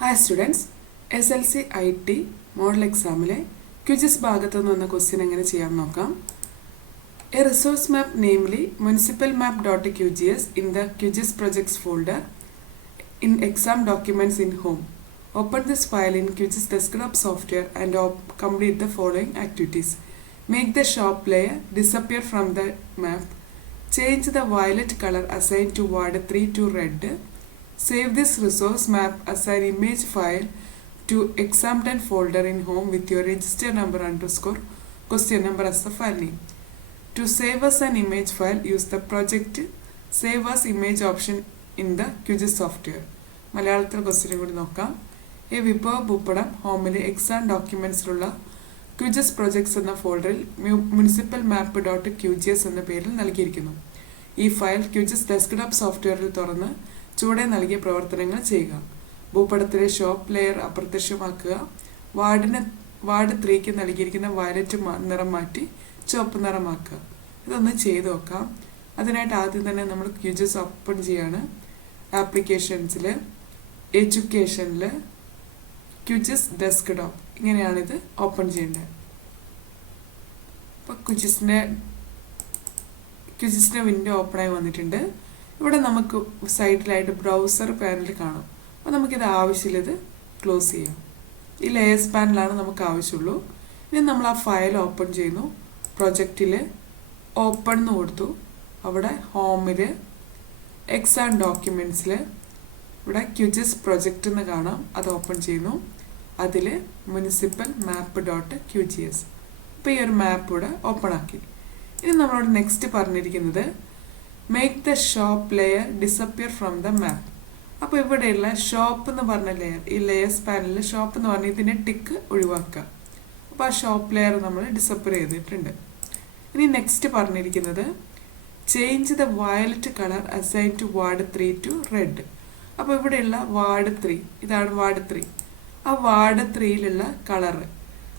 Hi students, SLC IT model എക്സാമിലെ quizzes ഭാഗത്ത് നിന്ന് വന്ന ക്വസ്റ്റ്യൻ എങ്ങനെ ചെയ്യാൻ നോക്കാം. A resource map namely municipal map.qgs in the QGIS projects folder in exam documents in home. Open this file in QGIS desktop software and complete the following activities. Make the shop layer disappear from the map. Change the violet color assigned to ward 3 to red. Save this resource map as an image file to exam10 folder in home with your register number underscore question number as the file name. To save as an image file, use the project save as image option in the QGIS software. മലയാളത്തിൽ question കൂടി നോക്കാം. ഈ വിഭവ ഭൂപടം ഹോമിലെ exam ഡോക്യുമെന്റ്സിലുള്ള QGIS projects എന്ന ഫോൾഡറിൽ municipal map dot QGS എന്ന പേരിൽ നൽകിയിരിക്കുന്നു. ഈ ഫയൽ QGIS ഡെസ്ക്ടോപ്പ് സോഫ്റ്റ്വെയറിൽ തുറന്ന് ചുവടെ നൽകിയ പ്രവർത്തനങ്ങൾ ചെയ്യുക. ഭൂപടത്തിലെ ഷോപ്പ് ലെയർ അപ്രത്യക്ഷമാക്കുക. വാർഡ് 3ക്ക് നൽകിയിരിക്കുന്ന വയലറ്റ് നിറം മാറ്റി ചുവപ്പ് നിറമാക്കുക. ഇതൊന്ന് ചെയ്ത് നോക്കാം. അതിനായിട്ട് ആദ്യം തന്നെ നമ്മൾ QGIS ഓപ്പൺ ചെയ്യാണ്. ആപ്ലിക്കേഷൻസിൽ എഡ്യൂക്കേഷനിൽ QGIS ഡെസ്ക്ടോപ്പ് ഇങ്ങനെയാണിത് ഓപ്പൺ ചെയ്യേണ്ടത്. അപ്പോൾ QGISന്റെ വിൻഡോ ഓപ്പണായി വന്നിട്ടുണ്ട്. ഇവിടെ നമുക്ക് സൈഡിലായിട്ട് ബ്രൗസർ പാനൽ കാണാം. അപ്പോൾ നമുക്കിത് ആവശ്യമില്ലത് ക്ലോസ് ചെയ്യാം. ഈ ലേയേഴ്സ് പാനലാണ് നമുക്ക് ആവശ്യമുള്ളൂ. ഇനി നമ്മൾ ആ ഫയൽ ഓപ്പൺ ചെയ്യുന്നു. പ്രൊജക്റ്റിൽ ഓപ്പൺ എന്ന് കൊടുത്തു. അവിടെ ഹോമിൽ എക്സാം ഡോക്യുമെൻറ്റ്സിൽ ഇവിടെ QGIS പ്രൊജക്റ്റ് എന്ന് കാണാം. അത് ഓപ്പൺ ചെയ്യുന്നു. അതിൽ മുനിസിപ്പൽ മാപ്പ് ഡോട്ട് QGS. അപ്പോൾ ഈ ഒരു മാപ്പ് ഇവിടെ ഓപ്പൺ ആക്കി. ഇനി നമ്മളോട് നെക്സ്റ്റ് പറഞ്ഞിരിക്കുന്നത് make the shop layer disappear from the map. അപ്പോൾ ഇവിടെയുള്ള ഷോപ്പ് എന്ന് പറഞ്ഞ ലെയർ, ഈ ലെയേഴ്സ് പാനലിൽ ഷോപ്പ് എന്ന് പറഞ്ഞ ഇതിൻ്റെ ടിക്ക് ഒഴിവാക്കുക. അപ്പോൾ ആ ഷോപ്പ് ലെയർ നമ്മൾ ഡിസപ്പിയർ ചെയ്തിട്ടുണ്ട്. ഇനി നെക്സ്റ്റ് പറഞ്ഞിരിക്കുന്നത് change the violet colour assign to ward 3 to red. അപ്പോൾ ഇവിടെയുള്ള വാർഡ് 3, ഇതാണ് വാർഡ് 3. ആ വാർഡ് 3യിലുള്ള കളറ്,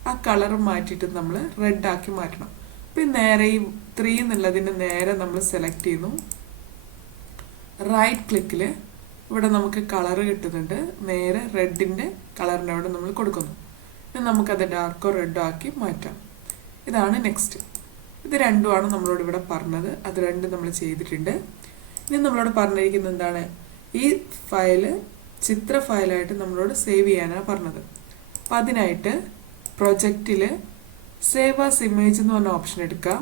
ആ കളർ മാറ്റിയിട്ട് നമ്മൾ റെഡ് ആക്കി മാറ്റണം. അപ്പം നേരെ ഈ 3 എന്നുള്ളതിന് നേരെ നമ്മൾ സെലക്ട് ചെയ്യുന്നു. റൈറ്റ് ക്ലിക്കിൽ ഇവിടെ നമുക്ക് കളറ് കിട്ടുന്നുണ്ട്. നേരെ റെഡിൻ്റെ കളറിൻ്റെ അവിടെ നമ്മൾ കൊടുക്കുന്നു. ഇനി നമുക്കത് ഡാർക്കോ റെഡോ ആക്കി മാറ്റാം. ഇതാണ് നെക്സ്റ്റ്. ഇത് രണ്ടുമാണ് നമ്മളോട് ഇവിടെ പറഞ്ഞത്. അത് രണ്ടും നമ്മൾ ചെയ്തിട്ടുണ്ട്. ഇനി നമ്മളോട് പറഞ്ഞിരിക്കുന്നത് എന്താണ്? ഈ ഫയല് ചിത്ര ഫയലായിട്ട് നമ്മളോട് സേവ് ചെയ്യാനാണ് പറഞ്ഞത്. അപ്പം അതിനായിട്ട് പ്രൊജക്റ്റിൽ സേവ് ആസ് ഇമേജ് എന്ന് പറഞ്ഞ ഓപ്ഷൻ എടുക്കുക.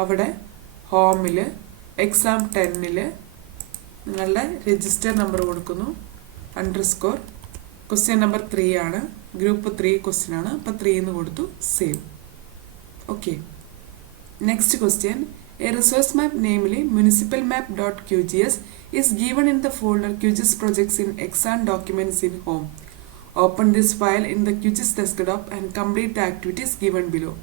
അവിടെ ഹോമിൽ എക്സാം 10ൽ നിങ്ങളുടെ രജിസ്റ്റർ നമ്പർ കൊടുക്കുന്നു. അണ്ടർസ്കോർ ക്വസ്റ്റ്യൻ നമ്പർ 3 ആണ്. ഗ്രൂപ്പ് 3 ക്വസ്റ്റ്യൻ ആണ്. അപ്പോൾ 3 എന്ന് കൊടുത്തു. Save. Okay. Next question. A resource map namely municipal map.qgs is given in the folder QGIS projects in exam documents in home. Open this file in the QGIS desktop and complete the activities given below.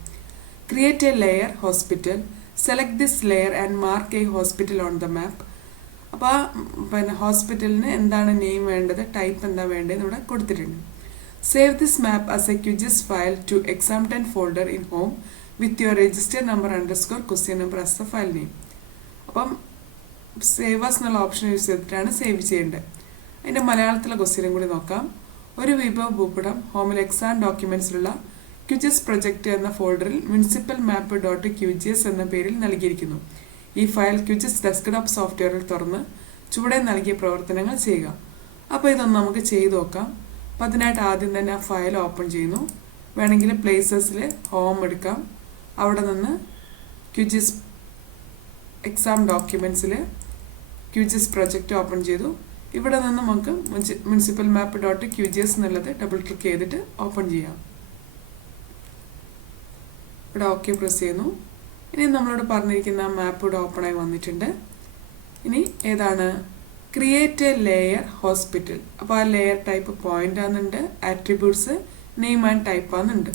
Create a layer hospital. Select this layer and mark a hospital on the map. അപ്പോൾ പിന്നെ ഹോസ്പിറ്റലിന് എന്താണ് name വേണ്ടത്, type എന്താ വേണ്ടതെന്ന് ഇവിടെ കൊടുത്തിട്ടുണ്ട്. Save this map as a QGIS file to exam10 folder in home with your register number underscore question number as the file name. അപ്പം save as എന്നുള്ള ഓപ്ഷൻ യൂസ് ചെയ്തിട്ടാണ് സേവ് ചെയ്യേണ്ടത്. അതിൻ്റെ മലയാളത്തിലെ ക്വസ്റ്റ്യനും കൂടി നോക്കാം. ഒരു വിഭവ ഭൂപടം ഹോമിൽ എക്സാം ഡോക്യുമെന്റ്സിലുള്ള QGIS പ്രൊജക്റ്റ് എന്ന ഫോൾഡറിൽ മുനിസിപ്പൽ മാപ്പ് ഡോട്ട് QGS എന്ന പേരിൽ നൽകിയിരിക്കുന്നു. ഈ ഫയൽ QGIS ഡെസ്ക്ടോപ്പ് സോഫ്റ്റ്വെയറിൽ തുറന്ന് ചുവടെ നൽകിയ പ്രവർത്തനങ്ങൾ ചെയ്യുക. അപ്പോൾ ഇതൊന്ന് നമുക്ക് ചെയ്തു നോക്കാം. അപ്പോൾ അതിനായിട്ട് ആദ്യം തന്നെ ആ ഫയൽ ഓപ്പൺ ചെയ്യുന്നു. വേണമെങ്കിൽ പ്ലേസസിൽ ഹോം എടുക്കാം. അവിടെ നിന്ന് QGIS എക്സാം ഡോക്യുമെന്റ്സിൽ QGIS പ്രൊജക്റ്റ് ഓപ്പൺ ചെയ്തു. ഇവിടെ നിന്ന് നമുക്ക് മുനിസിപ്പൽ മാപ്പ് ഡോട്ട് QGS എന്നുള്ളത് ഡബിൾ ക്ലിക്ക് ചെയ്തിട്ട് ഓപ്പൺ ചെയ്യാം. ഇവിടെ ഓക്കെ പ്രസ് ചെയ്യുന്നു. ഇനി നമ്മളോട് പറഞ്ഞിരിക്കുന്ന മാപ്പ് ഇവിടെ ഓപ്പണായി വന്നിട്ടുണ്ട്. ഇനി ഏതാണ്? Create a layer hospital. അപ്പോൾ ആ ലെയർ ടൈപ്പ് പോയിന്റ് ആണെന്നുണ്ട്, ആട്രിബ്യൂട്ട്സ് നെയിം ആൻഡ് ടൈപ്പ് ആണെന്നുണ്ട്.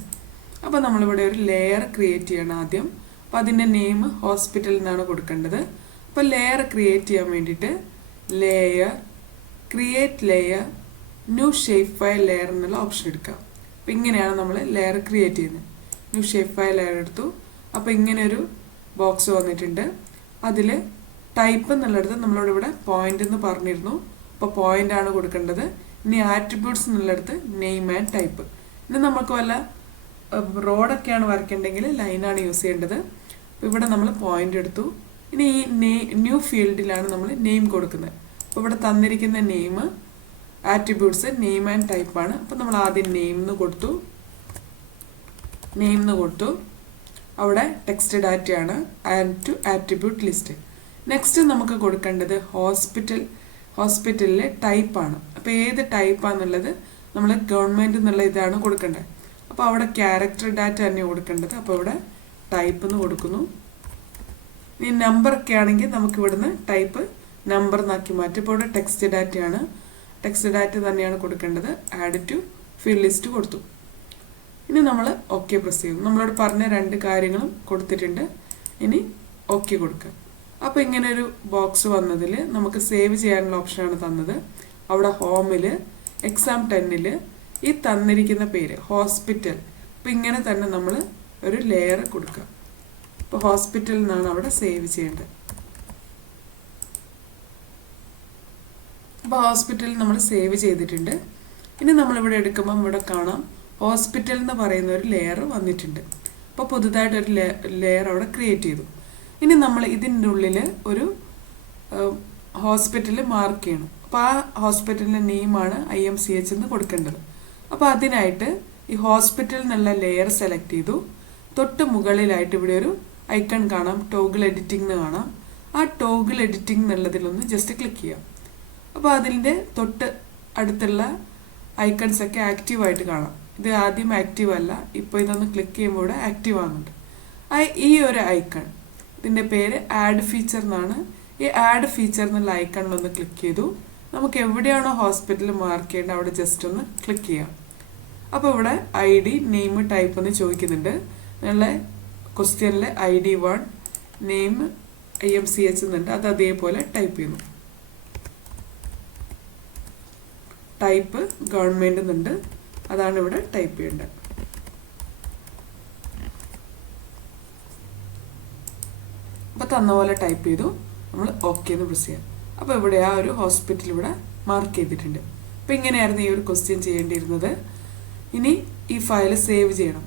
അപ്പോൾ നമ്മളിവിടെ ഒരു ലെയർ ക്രിയേറ്റ് ചെയ്യണം ആദ്യം. അപ്പോൾ അതിൻ്റെ നെയിം ഹോസ്പിറ്റൽ എന്നാണ് കൊടുക്കേണ്ടത്. അപ്പോൾ ലെയർ ക്രിയേറ്റ് ചെയ്യാൻ വേണ്ടിയിട്ട് layer create layer new shape file layer എന്നുള്ള ഓപ്ഷൻ എടുക്കാം. അപ്പോൾ ഇങ്ങനെയാണ് നമ്മൾ ലെയർ ക്രിയേറ്റ് ചെയ്യുന്നത്. ന്യൂ ഷേപ്പ് ഫയൽ ലെയർ എടുത്തു. അപ്പോൾ ഇങ്ങനെ ഒരു ബോക്സ് വന്നിട്ടുണ്ട്. അതിൽ ടൈപ്പ് എന്നുള്ളത് നമ്മളോട് ഇവിടെ പോയിന്റ് എന്ന് പറഞ്ഞിരുന്നു. അപ്പോൾ പോയിന്റ് ആണ് കൊടുക്കേണ്ടത്. ഇനി ആട്രിബ്യൂട്ട്സ് എന്നുള്ളിടത്ത് നെയിം ആൻഡ് ടൈപ്പ്. ഇനി നമുക്ക് വല്ല റോഡൊക്കെയാണ് വരയ്ക്കേണ്ടെങ്കിൽ ലൈനാണ് യൂസ് ചെയ്യേണ്ടത്. അപ്പോൾ ഇവിടെ നമ്മൾ പോയിന്റ് എടുത്തു. ഇനി ഈ ന്യൂ ഫീൽഡിലാണ് നമ്മൾ നെയിം കൊടുക്കുന്നത്. അപ്പോൾ ഇവിടെ തന്നിരിക്കുന്ന നെയിം ആട്രിബ്യൂട്ട്സ് നെയിം ആൻഡ് ടൈപ്പാണ്. അപ്പോൾ നമ്മൾ ആദ്യം നെയിം എന്ന് കൊടുത്തു. അവിടെ ടെക്സ്റ്റ് ഡാറ്റയാണ്. Add to attribute list. Next നമുക്ക് കൊടുക്കേണ്ടത് ഹോസ്പിറ്റലിലെ ടൈപ്പാണ്. അപ്പോൾ ഏത് ടൈപ്പാന്നുള്ളത് നമ്മൾ ഗവൺമെൻറ് എന്നുള്ള ഇതാണ് കൊടുക്കേണ്ടത്. അപ്പോൾ അവിടെ ക്യാരക്ടർ ഡാറ്റ തന്നെ കൊടുക്കേണ്ടത്. അപ്പോൾ ഇവിടെ ടൈപ്പ് എന്ന് കൊടുക്കുന്നു. ഈ നമ്പറൊക്കെ ആണെങ്കിൽ നമുക്ക് ഇവിടുന്ന് ടൈപ്പ് നമ്പർ എന്നാക്കി മാറ്റും. ഇപ്പോൾ ഇവിടെ ടെക്സ്റ്റ് ഡാറ്റയാണ്. ടെക്സ്റ്റ് ഡാറ്റ തന്നെയാണ് കൊടുക്കേണ്ടത്. ആഡ് ടു ഫീൽഡ് ലിസ്റ്റ് കൊടുത്തു. ഇനി നമ്മൾ ഓക്കെ പ്രസ് ചെയ്യും. നമ്മളോട് പറഞ്ഞ 2 കാര്യങ്ങളും കൊടുത്തിട്ടുണ്ട്. ഇനി ഓക്കെ കൊടുക്കുക. അപ്പോൾ ഇങ്ങനെ ഒരു ബോക്സ് വന്നതിൽ നമുക്ക് സേവ് ചെയ്യാനുള്ള ഓപ്ഷനാണ് തന്നത്. അവിടെ ഹോമിൽ എക്സാം 10ൽ ഈ തന്നിരിക്കുന്ന പേര് ഹോസ്പിറ്റൽ. അപ്പോൾ ഇങ്ങനെ തന്നെ നമ്മൾ ഒരു ലെയർ കൊടുക്കുക. അപ്പോൾ ഹോസ്പിറ്റൽ എന്നാണ് അവിടെ സേവ് ചെയ്യേണ്ടത്. അപ്പോൾ ഹോസ്പിറ്റൽ നമ്മൾ സേവ് ചെയ്തിട്ടുണ്ട്. ഇനി നമ്മളിവിടെ എടുക്കുമ്പം ഇവിടെ കാണാം ഹോസ്പിറ്റൽ എന്ന് പറയുന്ന ഒരു ലെയർ വന്നിട്ടുണ്ട്. അപ്പോൾ പുതുതായിട്ടൊരു ലെയർ അവിടെ ക്രിയേറ്റ് ചെയ്തു. ഇനി നമ്മൾ ഇതിൻ്റെ ഉള്ളിൽ ഒരു ഹോസ്പിറ്റൽ മാർക്ക് ചെയ്യണം. അപ്പോൾ ആ ഹോസ്പിറ്റലിൻ്റെ നെയിമാണ് IMCH എന്ന് കൊടുക്കേണ്ടത്. അപ്പോൾ അതിനായിട്ട് ഈ ഹോസ്പിറ്റൽ എന്നുള്ള ലെയർ സെലക്ട് ചെയ്തു. തൊട്ട് മുകളിലായിട്ട് ഇവിടെ ഒരു ഐക്കൺ കാണാം, ടോഗിൾ എഡിറ്റിംഗ് എന്ന് കാണാം. ആ ടോഗിൾ എഡിറ്റിംഗ് എന്നുള്ളതിലൊന്ന് ജസ്റ്റ് ക്ലിക്ക് ചെയ്യാം. അപ്പോൾ അതിൻ്റെ തൊട്ട് അടുത്തുള്ള ഐക്കൺസ് ഒക്കെ ആക്റ്റീവായിട്ട് കാണാം. ഇത് ആദ്യം ആക്റ്റീവ് അല്ല, ഇപ്പോൾ ഇതൊന്ന് ക്ലിക്ക് ചെയ്യുമ്പോൾ ഇവിടെ ആക്റ്റീവ് ആകുന്നുണ്ട്. ഈ ഒരു ഐക്കൺ, ഇതിൻ്റെ പേര് ആഡ് ഫീച്ചർ എന്നാണ്. ഈ ആഡ് ഫീച്ചർ എന്നുള്ള ഐക്കണിലൊന്ന് ക്ലിക്ക് ചെയ്തു. നമുക്ക് എവിടെയാണോ ഹോസ്പിറ്റൽ മാർക്ക് ചെയ്യേണ്ടത് അവിടെ ജസ്റ്റ് ഒന്ന് ക്ലിക്ക് ചെയ്യാം. അപ്പോൾ ഇവിടെ ID നെയിം ടൈപ്പ് എന്ന് ചോദിക്കുന്നുണ്ട്. നിങ്ങളുടെ ക്വസ്റ്റ്യനിൽ ID 1 നെയിം IMCH എന്നുണ്ട്. അത് അതേപോലെ ടൈപ്പ് ചെയ്യുന്നു. ടൈപ്പ് ഗവൺമെൻറ് എന്നുണ്ട്. അതാണ് ഇവിടെ ടൈപ്പ് ചെയ്യേണ്ടത്. അപ്പോൾ തന്ന പോലെ ടൈപ്പ് ചെയ്തു. നമ്മൾ ഓക്കെ എന്ന് പ്രസ് ചെയ്യാം. അപ്പോൾ ഇവിടെ ആ ഒരു ഹോസ്പിറ്റൽ ഇവിടെ മാർക്ക് ചെയ്തിട്ടുണ്ട്. അപ്പോൾ ഇങ്ങനെയായിരുന്നു ഈ ഒരു ക്വസ്റ്റ്യൻ ചെയ്യേണ്ടിയിരുന്നത്. ഇനി ഈ ഫയൽ സേവ് ചെയ്യണം.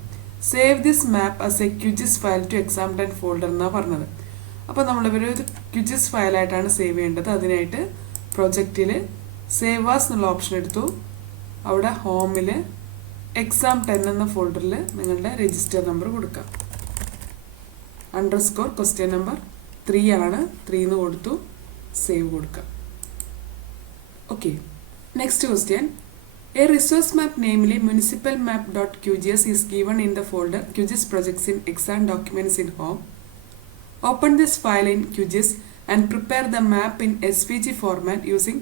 Save this map as a QGIS file two exam 10 folder എന്നാണ് പറഞ്ഞത്. അപ്പോൾ നമ്മളിവർ ഒരു QGIS ഫയലായിട്ടാണ് സേവ് ചെയ്യേണ്ടത്. അതിനായിട്ട് പ്രൊജക്റ്റിൽ സേവ് ആസ് എന്നുള്ള ഓപ്ഷൻ എടുത്തു. അവിടെ ഹോമിൽ എക്സാം 10 എന്ന ഫോൾഡറിൽ നിങ്ങളുടെ രജിസ്റ്റർ നമ്പർ കൊടുക്കാം. _ ക്വസ്റ്റ്യൻ നമ്പർ 3 ആണ്. 3 എന്ന് കൊടുത്തു. സേവ് കൊടുക്കാം. Okay. Next question. A resource map namely municipalmap.qgis is given in the folder QGIS projects in exam documents in home. Open this file in QGIS and prepare the map in SVG format using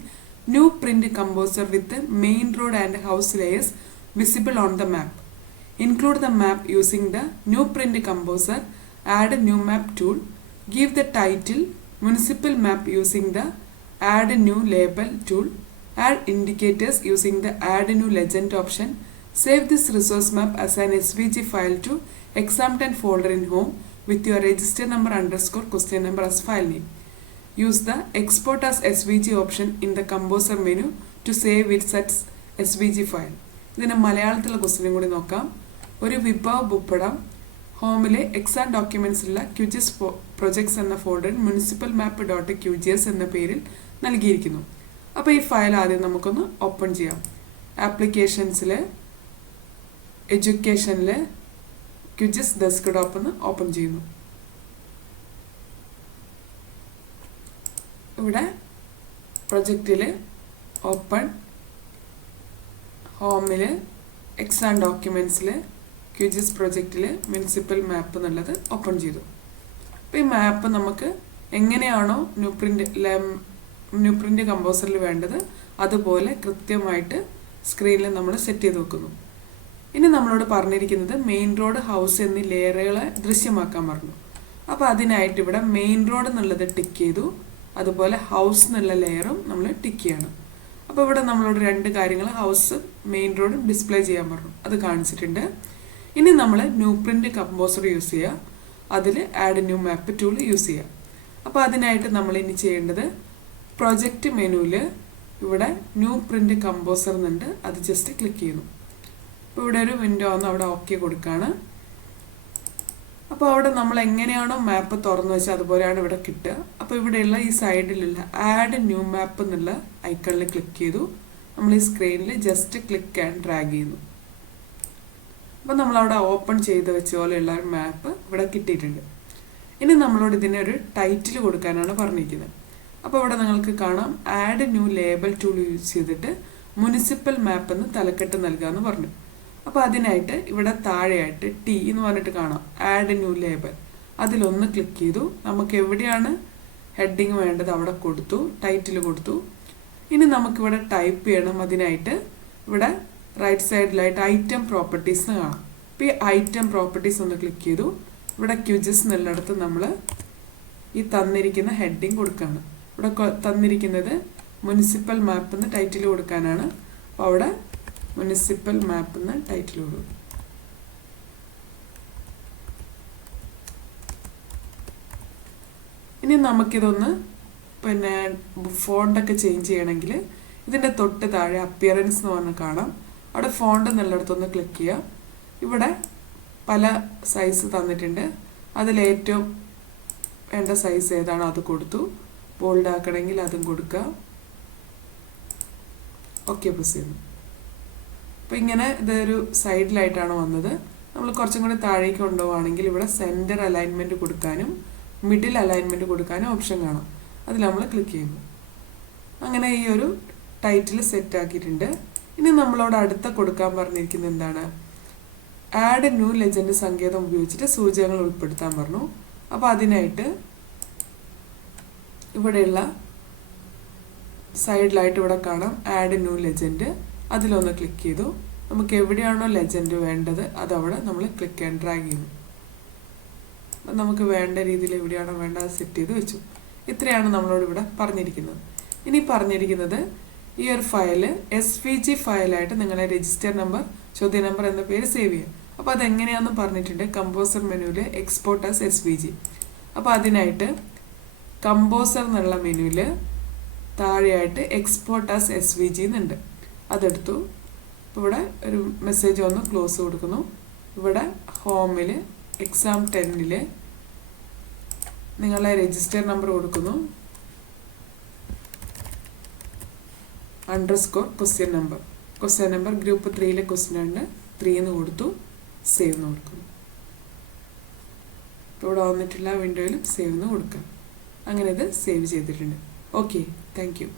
new print composer with the main road and house layers visible on the map. Include the map using the new print composer. Add a new map tool. Give the title municipal map using the add new label tool. Add indicators using the add new legend option. Save this resource map as an SVG file to exam 10 folder in home with your register number _ question number as file name. Use the export as SVG option in the composer menu to save it as SVG file. ഇതിന് മലയാളത്തിലുള്ള ക്വസ്റ്റ്യനും കൂടി നോക്കാം. ഒരു വിഭവ ഭൂപടം ഹോമിലെ exam ഡോക്യുമെന്റ്സിലുള്ള QGIS projects എന്ന ഫോൾഡറിൽ municipalmap.qgs എന്ന പേരിൽ നൽകിയിരിക്കുന്നു. അപ്പോൾ ഈ ഫയൽ ആദ്യം നമുക്കൊന്ന് ഓപ്പൺ ചെയ്യാം. ആപ്ലിക്കേഷൻസിൽ എഡ്യൂക്കേഷനിൽ QGIS ഡെസ്ക്ടോപ്പ് എന്ന് ഓപ്പൺ ചെയ്യുന്നു. ഇവിടെ പ്രൊജക്റ്റിൽ ഓപ്പൺ, ഹോമിൽ എക്സാം ഡോക്യുമെൻറ്റ്സിൽ QGIS പ്രൊജക്റ്റിൽ മുനിസിപ്പൽ മാപ്പ് എന്നുള്ളത് ഓപ്പൺ ചെയ്തു. അപ്പോൾ ഈ മാപ്പ് നമുക്ക് എങ്ങനെയാണോ ന്യൂ പ്രിൻ്റ് കമ്പോസറിൽ വേണ്ടത് അതുപോലെ കൃത്യമായിട്ട് സ്ക്രീനിൽ നമ്മൾ സെറ്റ് ചെയ്ത് വെക്കുന്നു. ഇനി നമ്മളോട് പറഞ്ഞിരിക്കുന്നത് മെയിൻ റോഡ്, ഹൗസ് എന്നീ ലെയറുകളെ ദൃശ്യമാക്കാൻ പറഞ്ഞു. അപ്പോൾ അതിനായിട്ട് ഇവിടെ മെയിൻ റോഡ് എന്നുള്ളത് ടിക്ക് ചെയ്തു. അതുപോലെ ഹൗസ് എന്നുള്ള ലെയറും നമ്മൾ ടിക്ക് ചെയ്യണം. അപ്പോൾ ഇവിടെ നമ്മളോട് 2 കാര്യങ്ങൾ ഹൗസ് മെയിൻ റോഡും ഡിസ്പ്ലേ ചെയ്യാൻ പറഞ്ഞു. അത് കാണിച്ചിട്ടുണ്ട്. ഇനി നമ്മൾ ന്യൂ പ്രിൻ്റ് കമ്പോസർ യൂസ് ചെയ്യുക. അതിൽ ആഡ് ന്യൂ മാപ്പ് ടൂൾ യൂസ് ചെയ്യുക. അപ്പോൾ അതിനായിട്ട് നമ്മൾ ഇനി ചെയ്യേണ്ടത് പ്രൊജക്റ്റ് മെനുവിൽ ഇവിടെ ന്യൂ പ്രിന്റ് കമ്പോസർ എന്നുണ്ട്, അത് ജസ്റ്റ് ക്ലിക്ക് ചെയ്യുന്നു. അപ്പോൾ ഇവിടെ ഒരു വിൻഡോ വന്ന് അവിടെ ഓക്കെ കൊടുക്കുകയാണ്. അപ്പോൾ അവിടെ നമ്മൾ എങ്ങനെയാണോ മാപ്പ് തുറന്നു വെച്ചാൽ അതുപോലെയാണ് ഇവിടെ കിട്ടുക. അപ്പോൾ ഇവിടെയുള്ള ഈ സൈഡിലുള്ള ആഡ് ന്യൂ മാപ്പ് എന്നുള്ള ഐക്കണിൽ ക്ലിക്ക് ചെയ്തു. നമ്മൾ ഈ സ്ക്രീനിൽ ജസ്റ്റ് ക്ലിക്ക് ആൻഡ് ഡ്രാഗ് ചെയ്യുന്നു. അപ്പോൾ നമ്മളവിടെ ഓപ്പൺ ചെയ്ത് വെച്ച പോലെയുള്ള ഒരു മാപ്പ് ഇവിടെ കിട്ടിയിട്ടുണ്ട്. ഇനി നമ്മളോട് ഇതിനൊരു ടൈറ്റിൽ കൊടുക്കാനാണ് പറഞ്ഞിരിക്കുന്നത്. അപ്പോൾ ഇവിടെ നിങ്ങൾക്ക് കാണാം add new label tool use ചെയ്തിട്ട് മുനിസിപ്പൽ മാപ്പ് എന്ന് തലക്കെട്ട് നൽകാമെന്ന് പറഞ്ഞു. അപ്പോൾ അതിനായിട്ട് ഇവിടെ താഴെയായിട്ട് ടി എന്ന് പറഞ്ഞിട്ട് കാണാം ആഡ് ന്യൂ ലേബൽ, അതിലൊന്ന് ക്ലിക്ക് ചെയ്തു. നമുക്ക് എവിടെയാണ് ഹെഡിങ് വേണ്ടത് അവിടെ കൊടുത്തു, ടൈറ്റിൽ കൊടുത്തു. ഇനി നമുക്കിവിടെ ടൈപ്പ് ചെയ്യണം. അതിനായിട്ട് ഇവിടെ റൈറ്റ് സൈഡിലായിട്ട് ഐറ്റം പ്രോപ്പർട്ടീസ് എന്ന് കാണാം. അപ്പോൾ ഈ ഐറ്റം പ്രോപ്പർട്ടീസ് ഒന്ന് ക്ലിക്ക് ചെയ്തു. ഇവിടെ ക്യൂജസ് എന്നുള്ളിടത്ത് നമ്മൾ ഈ തന്നിരിക്കുന്ന ഹെഡിങ് കൊടുക്കുകയാണ്. ഇവിടെ തന്നിരിക്കുന്നത് മുനിസിപ്പൽ മാപ്പ് എന്ന് ടൈറ്റിൽ കൊടുക്കാനാണ്. അപ്പോൾ അവിടെ മുനിസിപ്പൽ മാപ്പ് എന്ന് ടൈറ്റിൽ കൊടുക്കും. ഇനി നമുക്കിതൊന്ന് പിന്നെ ഫോണ്ടൊക്കെ ചേഞ്ച് ചെയ്യണമെങ്കിൽ ഇതിൻ്റെ തൊട്ട് താഴെ അപ്പിയറൻസ് എന്ന് പറഞ്ഞ് കാണാം. അവിടെ ഫോണ്ട് എന്നുള്ളിടത്തൊന്ന് ക്ലിക്ക് ചെയ്യുക. ഇവിടെ പല സൈസ് തന്നിട്ടുണ്ട്. അതിലേറ്റവും വേണ്ട സൈസ് ഏതാണോ അത് കൊടുത്തു. ബോൾഡ് ആക്കണമെങ്കിൽ അതും കൊടുക്കുക. ഓക്കെ പ്രസ് ചെയ്യുന്നു. അപ്പോൾ ഇങ്ങനെ ഇതൊരു സൈഡിലായിട്ടാണ് വന്നത്. നമ്മൾ കുറച്ചും കൂടി താഴേക്ക് കൊണ്ടുപോവുകയാണെങ്കിൽ ഇവിടെ സെൻറ്റർ അലൈൻമെൻറ്റ് കൊടുക്കാനും മിഡിൽ അലൈൻമെൻറ്റ് കൊടുക്കാനും ഓപ്ഷൻ കാണാം. അതിൽ നമ്മൾ ക്ലിക്ക് ചെയ്യുന്നു. അങ്ങനെ ഈ ഒരു ടൈറ്റിൽ സെറ്റ് ആക്കിയിട്ടുണ്ട്. ഇനി നമ്മളോട് അടുത്ത കൊടുക്കാൻ പറഞ്ഞിരിക്കുന്നത് എന്താണ്? ആഡ് ന്യൂ ലെജൻഡ് സങ്കേതം ഉപയോഗിച്ചിട്ട് സൂചകങ്ങൾ ഉൾപ്പെടുത്താൻ പറഞ്ഞു. അപ്പോൾ അതിനായിട്ട് ഇവിടെയുള്ള സൈഡിലായിട്ട് ഇവിടെ കാണാം ആഡ് ന്യൂ ലെജൻഡ്, അതിലൊന്ന് ക്ലിക്ക് ചെയ്തു. നമുക്ക് എവിടെയാണോ ലെജൻഡ് വേണ്ടത് അതവിടെ നമ്മൾ ക്ലിക്ക് ആൻഡ് ഡ്രാഗ് ചെയ്യുന്നു. അപ്പം നമുക്ക് വേണ്ട രീതിയിൽ എവിടെയാണോ വേണ്ടത് അത് സെറ്റ് ചെയ്ത് വെച്ചു. ഇത്രയാണ് നമ്മളോട് ഇവിടെ പറഞ്ഞിരിക്കുന്നത്. ഇനി പറഞ്ഞിരിക്കുന്നത് ഈ ഒരു ഫയൽ SVG ഫയലായിട്ട് നിങ്ങളെ രജിസ്റ്റർ നമ്പർ, ചോദ്യ നമ്പർ എന്ന പേര് സേവ് ചെയ്യാം. അപ്പോൾ അതെങ്ങനെയാണെന്ന് പറഞ്ഞിട്ടുണ്ട്. കമ്പോസർ മെനുവിൽ എക്സ്പോർട്ട് ആസ് SVG. അപ്പോൾ അതിനായിട്ട് കമ്പോസർ എന്നുള്ള മെനുവിൽ താഴെയായിട്ട് എക്സ്പോർട്ട് ആസ് SVG എന്നുണ്ട്, അതെടുത്തു. അപ്പോൾ ഇവിടെ ഒരു മെസ്സേജ് വന്ന് ക്ലോസ് കൊടുക്കുന്നു. ഇവിടെ ഹോമിൽ എക്സാം 10ൽ നിങ്ങളെ രജിസ്റ്റർ നമ്പർ കൊടുക്കുന്നു. _ക്വസ്റ്റ്യൻ നമ്പർ ഗ്രൂപ്പ് 3ലെ ക്വസ്റ്റ്യൻ ഉണ്ട്, 3 എന്ന് കൊടുത്തു. സേവ് എന്ന് കൊടുക്കുന്നു. ഇപ്പോൾ ഇവിടെ വന്നിട്ടുള്ള വിൻഡോയിലും സേവ് എന്ന് കൊടുക്കാം. അങ്ങനെ ഇത് സേവ് ചെയ്തിട്ടുണ്ട്. Okay, thank you.